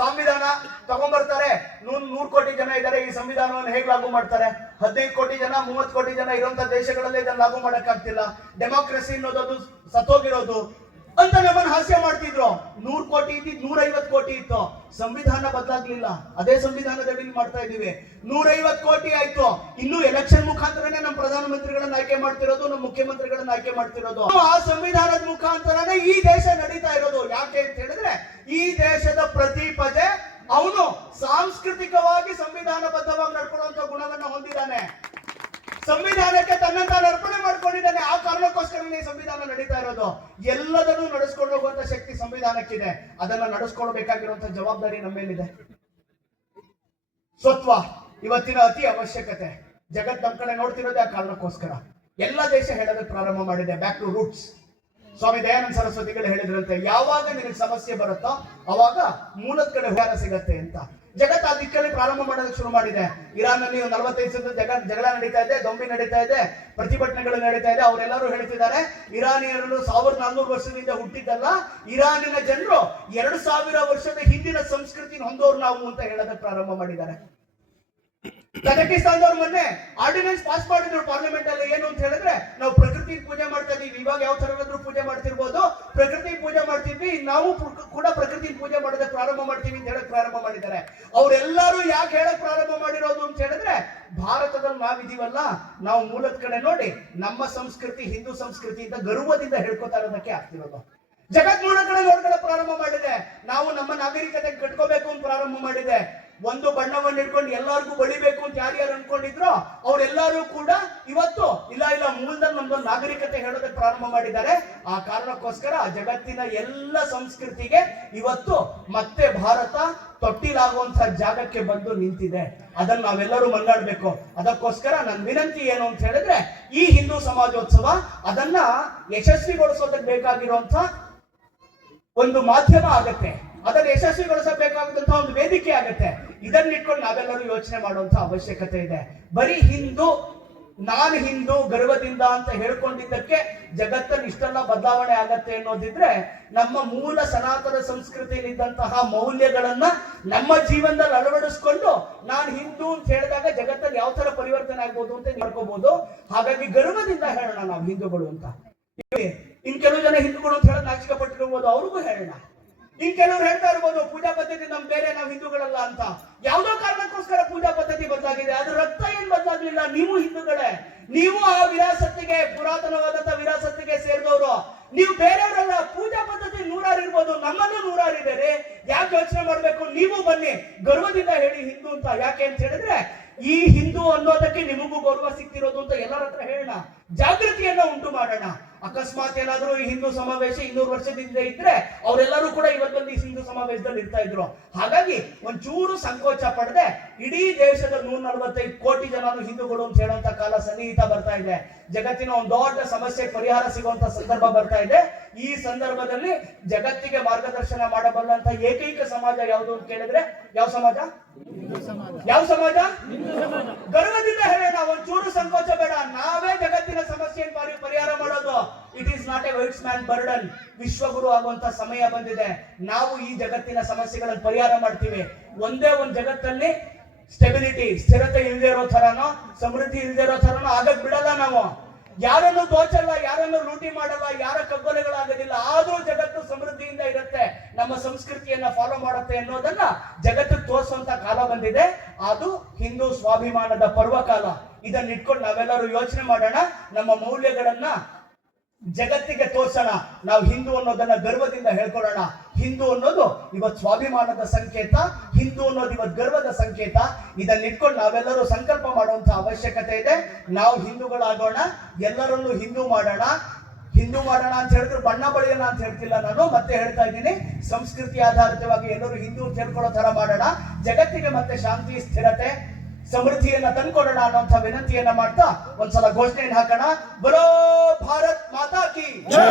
ಸಂವಿಧಾನ ತಗೊಂಡ್ಬರ್ತಾರೆ. 100 ಕೋಟಿ ಜನ ಇದ್ದಾರೆ, ಈ ಸಂವಿಧಾನವನ್ನು ಹೇಗೆ ಲಾಗು ಮಾಡ್ತಾರೆ? 15 ಕೋಟಿ ಜನ 30 ಕೋಟಿ ಜನ ಇರುವಂತ ದೇಶಗಳಲ್ಲಿ ಇದನ್ನು ಲಾಗು ಮಾಡಕ್ಕಾಗ್ತಿಲ್ಲ. ಡೆಮೋಕ್ರಸಿ ಅನ್ನೋದು ಸತ್ತೋಗಿರೋದು ಅಂತ ನಮ್ಮನ್ನು ಹಾಸ್ಯ ಮಾಡ್ತಿದ್ರು. 100 ಕೋಟಿ ಇದ್ದಿದ್ದು 150 ಕೋಟಿ ಇತ್ತು. ಸಂವಿಧಾನ ಬದಲಾಗ್ಲಿಲ್ಲ, ಅದೇ ಸಂವಿಧಾನದಡಿ ಮಾಡ್ತಾ ಇದೀವಿ. 150 ಕೋಟಿ ಆಯ್ತು. ಇನ್ನು ಎಲೆಕ್ಷನ್ ಮುಖಾಂತರನೇ ನಮ್ಮ ಪ್ರಧಾನಮಂತ್ರಿಗಳನ್ನ ಆಯ್ಕೆ ಮಾಡ್ತಿರೋದು, ನಮ್ಮ ಮುಖ್ಯಮಂತ್ರಿಗಳನ್ನ ಆಯ್ಕೆ ಮಾಡ್ತಿರೋದು. ಆ ಸಂವಿಧಾನದ ಮುಖಾಂತರನೇ ಈ ದೇಶ ನಡೀತಾ ಇರೋದು. ಯಾಕೆ ಅಂತ ಹೇಳಿದ್ರೆ ಈ ದೇಶದ ಪ್ರತಿ ಪ್ರಜೆ ಅವನು ಸಾಂಸ್ಕೃತಿಕವಾಗಿ ಸಂವಿಧಾನಬದ್ಧವಾಗಿ ನಡ್ಕೊಳ್ಳುವಂತ ಗುಣವನ್ನ ಹೊಂದಿದ್ದಾನೆ. ಸಂವಿಧಾನಕ್ಕೆ ತನ್ನಂತ ಅರ್ಪಣೆ ಮಾಡ್ಕೊಂಡಿದ್ದಾನೆ. ಆ ಕಾರಣಕ್ಕೋಸ್ಕರನೇ ಸಂವಿಧಾನ ನಡೀತಾ ಇರೋದು. ಎಲ್ಲದನ್ನೂ ನಡೆಸ್ಕೊಂಡು ಹೋಗುವಂತ ಶಕ್ತಿ ಸಂವಿಧಾನಕ್ಕಿದೆ. ಅದನ್ನ ನಡೆಸ್ಕೊಳ್ಬೇಕಾಗಿರುವಂತ ಜವಾಬ್ದಾರಿ ನಮ್ಮ ಮೇಲಿದೆ. ಸ್ವತ್ವ ಇವತ್ತಿನ ಅತಿ ಅವಶ್ಯಕತೆ. ಜಗತ್ ನಮ್ಮ ಕಡೆ ನೋಡ್ತಿರೋದೇ ಆ ಕಾರಣಕ್ಕೋಸ್ಕರ. ಎಲ್ಲ ದೇಶ ಹೇಳೋದಕ್ಕೆ ಪ್ರಾರಂಭ ಮಾಡಿದೆ, back to roots. Swami Dayananda ಸರಸ್ವತಿಗಳು ಹೇಳಿದ್ರಂತೆ, ಯಾವಾಗ ನಿನಗೆ ಸಮಸ್ಯೆ ಬರುತ್ತೋ ಅವಾಗ ಮೂಲದ ಕಡೆ ಹುಡುಗಾಟ ಸಿಗತ್ತೆ ಅಂತ. ಜಗತ್ ಆ ದಿಕ್ಕಲ್ಲಿ ಪ್ರಾರಂಭ ಮಾಡೋದಕ್ಕೆ ಶುರು ಮಾಡಿದೆ. ಇರಾನ್ ನಲ್ಲಿ 45 ಜಗಳ ನಡೀತಾ ಇದೆ, ದೊಂಬಿ ನಡೀತಾ ಇದೆ, ಪ್ರತಿಭಟನೆಗಳು ನಡೀತಾ ಇದೆ. ಅವರೆಲ್ಲರೂ ಹೇಳ್ತಿದ್ದಾರೆ, ಇರಾನಿಯರು 1400 ವರ್ಷದಿಂದ ಹುಟ್ಟಿದ್ದಲ್ಲ, ಇರಾನಿನ ಜನರು 2000 ವರ್ಷದ ಹಿಂದಿನ ಸಂಸ್ಕೃತಿ ಹೊಂದೋರು ನಾವು ಅಂತ ಹೇಳೋದಕ್ಕೆ ಪ್ರಾರಂಭ ಮಾಡಿದ್ದಾರೆ. ಕಜಕಿಸ್ತಾನದವ್ರು ಮೊನ್ನೆ ಆರ್ಡಿನೆನ್ಸ್ ಪಾಸ್ ಮಾಡಿದ್ರು ಪಾರ್ಲಿಮೆಂಟ್ ಅಲ್ಲಿ. ಏನು ಅಂತ ಹೇಳಿದ್ರೆ, ನಾವು ಪ್ರಕೃತಿ ಪೂಜೆ ಮಾಡ್ತಾ ಇದೀವಿ. ಇವಾಗ ಯಾವ ತರ ಪೂಜೆ ಮಾಡ್ತಿರ್ಬೋದು, ಪ್ರಕೃತಿ ಪೂಜೆ ಮಾಡ್ತಿದ್ವಿ, ನಾವು ಕೂಡ ಪ್ರಕೃತಿ ಪೂಜೆ ಮಾಡೋದಕ್ಕೆ ಪ್ರಾರಂಭ ಮಾಡ್ತೀವಿ ಅಂತ ಹೇಳಕ್ ಪ್ರಾರಂಭ ಮಾಡಿದ್ದಾರೆ. ಅವರೆಲ್ಲರೂ ಯಾಕೆ ಹೇಳಕ್ ಪ್ರಾರಂಭ ಮಾಡಿರೋದು ಅಂತ ಹೇಳಿದ್ರೆ, ಭಾರತದಲ್ಲಿ ನಾವಿದೀವಲ್ಲ, ನಾವು ಮೂಲದ ಕಡೆ ನೋಡಿ ನಮ್ಮ ಸಂಸ್ಕೃತಿ ಹಿಂದೂ ಸಂಸ್ಕೃತಿ ಅಂತ ಗರ್ವದಿಂದ ಹೇಳ್ಕೊತಾ ಇರೋದಕ್ಕೆ ಆಗ್ತಿರೋದು. ಜಗತ್ ಮೂಲ ಕಡೆ ನೋಡ್ಕೊಳ್ಳೋ ಪ್ರಾರಂಭ ಮಾಡಿದೆ. ನಾವು ನಮ್ಮ ನಾಗರಿಕತೆ ಕಟ್ಕೋಬೇಕು ಅಂತ ಪ್ರಾರಂಭ ಮಾಡಿದೆ. ಒಂದು ಬಣ್ಣವನ್ನು ಇಟ್ಕೊಂಡು ಎಲ್ಲರಿಗೂ ಬಳಿಬೇಕು ಅಂತ ಯಾರ್ಯಾರು ಅನ್ಕೊಂಡಿದ್ರು ಅವರೆಲ್ಲರೂ ಕೂಡ ಇವತ್ತು ಇಲ್ಲ ಮೂಲದಲ್ಲಿ ನಮ್ದೊಂದು ನಾಗರಿಕತೆ ಹೇಳೋದಕ್ಕೆ ಪ್ರಾರಂಭ ಮಾಡಿದ್ದಾರೆ. ಆ ಕಾರಣಕ್ಕೋಸ್ಕರ ಜಗತ್ತಿನ ಎಲ್ಲ ಸಂಸ್ಕೃತಿಗೆ ಇವತ್ತು ಮತ್ತೆ ಭಾರತ ತೊಟ್ಟಿಲಾಗುವಂತಹ ಜಾಗಕ್ಕೆ ಬಂದು ನಿಂತಿದೆ. ಅದನ್ನ ನಾವೆಲ್ಲರೂ ಮನ್ನಾಡ್ಬೇಕು. ಅದಕ್ಕೋಸ್ಕರ ನನ್ನ ವಿನಂತಿ ಏನು ಅಂತ ಹೇಳಿದ್ರೆ, ಈ ಹಿಂದೂ ಸಮಾಜೋತ್ಸವ ಅದನ್ನ ಯಶಸ್ವಿಗೊಳಿಸೋದಕ್ಕೆ ಬೇಕಾಗಿರುವಂತ ಒಂದು ಮಾಧ್ಯಮ ಆಗತ್ತೆ, ಅದನ್ನು ಯಶಸ್ವಿಗೊಳಿಸಬೇಕಾದಂತಹ ಒಂದು ವೇದಿಕೆ ಆಗತ್ತೆ. ಇದನ್ನ ಇಟ್ಕೊಂಡು ನಾವೆಲ್ಲರೂ ಯೋಚನೆ ಮಾಡುವಂತ ಅವಶ್ಯಕತೆ ಇದೆ. ಬರೀ ನಾನು ಹಿಂದೂ ಗರ್ವದಿಂದ ಅಂತ ಹೇಳ್ಕೊಂಡಿದ್ದಕ್ಕೆ ಜಗತ್ತಲ್ಲಿ ಇಷ್ಟೆಲ್ಲ ಬದಲಾವಣೆ ಆಗತ್ತೆ ಅನ್ನೋದಿದ್ರೆ, ನಮ್ಮ ಮೂಲ ಸನಾತನ ಸಂಸ್ಕೃತಿಯಲ್ಲಿದ್ದಂತಹ ಮೌಲ್ಯಗಳನ್ನ ನಮ್ಮ ಜೀವನದಲ್ಲಿ ಅಳವಡಿಸ್ಕೊಂಡು ನಾನು ಹಿಂದೂ ಅಂತ ಹೇಳಿದಾಗ ಜಗತ್ತಲ್ಲಿ ಯಾವ ತರ ಪರಿವರ್ತನೆ ಆಗ್ಬೋದು ಅಂತ ಮಾಡ್ಕೋಬಹುದು. ಹಾಗಾಗಿ ಗರ್ವದಿಂದ ಹೇಳೋಣ ನಾವು ಹಿಂದೂಗಳು ಅಂತ. ಇನ್ ಕೆಲವು ಜನ ಹಿಂದೂಗಳು ಅಂತ ಹೇಳೋದು ನಾಚಿಕೆ ಪಟ್ಟಿರ್ಬೋದು, ಅವ್ರಿಗೂ ಹೇಳೋಣ. ಇನ್ ಕೆಲವ್ರು ಹೇಳ್ತಾ ಇರ್ಬೋದು, ಪೂಜಾ ಪದ್ಧತಿ ನಮ್ ಬೇರೆ, ನಾವು ಹಿಂದೂಗಳಲ್ಲ ಅಂತ. ಯಾವ್ದೋ ಕಾರಣಕ್ಕೋಸ್ಕರ ಪೂಜಾ ಪದ್ಧತಿ ಬದಲಾಗಿದೆ, ಅದ್ರ ರಕ್ತ ಏನ್ ಬದಲಾಗ್ಲಿಲ್ಲ. ನೀವು ಹಿಂದೂಗಳೇ, ನೀವು ಆ ವಿರಾಸತ್ತಿಗೆ, ಪುರಾತನವಾದಂತ ವಿರಾಸತ್ತಿಗೆ ಸೇರಿದವರು. ನೀವು ಬೇರೆಯವರಲ್ಲ. ಪೂಜಾ ಪದ್ಧತಿ 100 ಇರ್ಬೋದು, ನಮ್ಮಲ್ಲೂ 100 ಇದ್ದಾರೆ. ಯಾಕೆ ಯೋಚನೆ ಮಾಡ್ಬೇಕು? ನೀವು ಬನ್ನಿ, ಗರ್ವದಿಂದ ಹೇಳಿ ಹಿಂದೂ ಅಂತ. ಯಾಕೆ ಅಂತ ಹೇಳಿದ್ರೆ, ಈ ಹಿಂದೂ ಅನ್ನೋದಕ್ಕೆ ನಿಮಗೂ ಗೌರವ ಸಿಗ್ತಿರೋದು ಅಂತ ಎಲ್ಲರ ಹತ್ರ ಹೇಳೋಣ, ಜಾಗೃತಿಯನ್ನ ಉಂಟು ಮಾಡೋಣ. ಅಕಸ್ಮಾತ್ ಏನಾದ್ರೂ ಈ ಹಿಂದೂ ಸಮಾವೇಶ 200 ವರ್ಷದಿಂದ ಇದ್ರೆ ಅವರೆಲ್ಲರೂ ಕೂಡ ಇವತ್ತೊಂದು ಈ ಹಿಂದೂ ಸಮಾವೇಶದಲ್ಲಿ ಇರ್ತಾ ಇದ್ರು. ಹಾಗಾಗಿ ಒಂಚೂರು ಸಂಕೋಚ ಪಡದೆ ಇಡೀ ದೇಶದ 145 ಕೋಟಿ ಜನರು ಹಿಂದೂಗಳು ಅಂತ ಹೇಳುವಂತ ಕಾಲ ಸನ್ನಿಹಿತ ಬರ್ತಾ ಇದೆ. ಜಗತ್ತಿನ ಒಂದು ದೊಡ್ಡ ಸಮಸ್ಯೆ ಪರಿಹಾರ ಸಿಗುವಂತ ಸಂದರ್ಭ ಬರ್ತಾ ಇದೆ. ಈ ಸಂದರ್ಭದಲ್ಲಿ ಜಗತ್ತಿಗೆ ಮಾರ್ಗದರ್ಶನ ಮಾಡಬಲ್ಲಂತ ಏಕೈಕ ಸಮಾಜ ಯಾವುದು ಅಂತ ಕೇಳಿದ್ರೆ ಯಾವ ಸಮಾಜ? ಯಾವ ಸಮಾಜ? ಗರ್ವದಿಂದ ಹೇಳೋಣ, ಒಂಚೂರು ಸಂಕೋಚ ಬೇಡ. ನಾವೇ ಜಗತ್ತಿನ ಸಮಸ್ಯೆಯನ್ನು ಪರಿಹಾರ ಮಾಡೋದು. It is not a whites man burden. ವಿಶ್ವಗುರು ಆಗುವಂತ ಸಮಯ ಬಂದಿದೆ. ನಾವು ಈ ಜಗತ್ತಿನ ಸಮಸ್ಯೆಗಳನ್ನು ಪರಿಹಾರ ಮಾಡ್ತೀವಿ. ಒಂದೇ ಒಂದು ಜಗತ್ತಲ್ಲಿ ಸ್ಟೆಬಿಲಿಟಿ, ಸ್ಥಿರತೆ ಇಲ್ಲದೆ ಇರೋ ತರನೋ, ಸಮೃದ್ಧಿ ಇಲ್ಲದೆ ಇರೋ ತರನೋ ಆಗಕ್ ಬಿಡಲ್ಲ ನಾವು. ಯಾರನ್ನು ದೋಚಲ್ಲ, ಯಾರನ್ನು ಲೂಟಿ ಮಾಡಲ್ಲ, ಯಾರ ಕಗ್ಗೊಲೆಗಳಾಗೋದಿಲ್ಲ. ಆದ್ರೂ ಜಗತ್ತು ಸಮೃದ್ಧಿಯಿಂದ ಇರುತ್ತೆ, ನಮ್ಮ ಸಂಸ್ಕೃತಿಯನ್ನ ಫಾಲೋ ಮಾಡುತ್ತೆ ಅನ್ನೋದನ್ನ ಜಗತ್ತಿಗೆ ತೋರಿಸುವಂತ ಕಾಲ ಬಂದಿದೆ. ಅದು ಹಿಂದೂ ಸ್ವಾಭಿಮಾನದ ಪರ್ವಕಾಲ. ಇದನ್ನ ಇಟ್ಕೊಂಡು ನಾವೆಲ್ಲರೂ ಯೋಚನೆ ಮಾಡೋಣ, ನಮ್ಮ ಮೌಲ್ಯಗಳನ್ನ ಜಗತ್ತಿಗೆ ತೋರ್ಸೋಣ. ನಾವು ಹಿಂದೂ ಅನ್ನೋದನ್ನ ಗರ್ವದಿಂದ ಹೇಳ್ಕೊಳ್ಳೋಣ. ಹಿಂದೂ ಅನ್ನೋದು ಇವತ್ತು ಸ್ವಾಭಿಮಾನದ ಸಂಕೇತ, ಹಿಂದೂ ಅನ್ನೋದು ಇವತ್ತು ಗರ್ವದ ಸಂಕೇತ. ಇದನ್ನ ಇಟ್ಕೊಂಡು ನಾವೆಲ್ಲರೂ ಸಂಕಲ್ಪ ಮಾಡುವಂತ ಅವಶ್ಯಕತೆ ಇದೆ. ನಾವು ಹಿಂದೂಗಳಾಗೋಣ, ಎಲ್ಲರನ್ನೂ ಹಿಂದೂ ಮಾಡೋಣ. ಹಿಂದೂ ಮಾಡೋಣ ಅಂತ ಹೇಳಿದ್ರೆ ಬಣ್ಣ ಬಳಿಯೋಣ ಅಂತ ಹೇಳ್ತಿಲ್ಲ ನಾನು, ಮತ್ತೆ ಹೇಳ್ತಾ ಇದ್ದೀನಿ, ಸಂಸ್ಕೃತಿ ಆಧಾರಿತವಾಗಿ ಎಲ್ಲರೂ ಹಿಂದೂ ಸೇರ್ಕೊಳ್ಳೋ ತರ ಮಾಡೋಣ. ಜಗತ್ತಿಗೆ ಮತ್ತೆ ಶಾಂತಿ, ಸ್ಥಿರತೆ, ಸಮೃದ್ಧಿಯನ್ನ ತಂದ್ಕೊಡೋಣ ಅನ್ನುವಂಥ ವಿನಂತಿಯನ್ನ ಮಾಡ್ತಾ ಒಂದ್ಸಲ ಘೋಷಣೆಯನ್ನು ಹಾಕೋಣ. ಬರೋ ಭಾರತ್ ಮಾತಾ ಕಿ ಜೈ.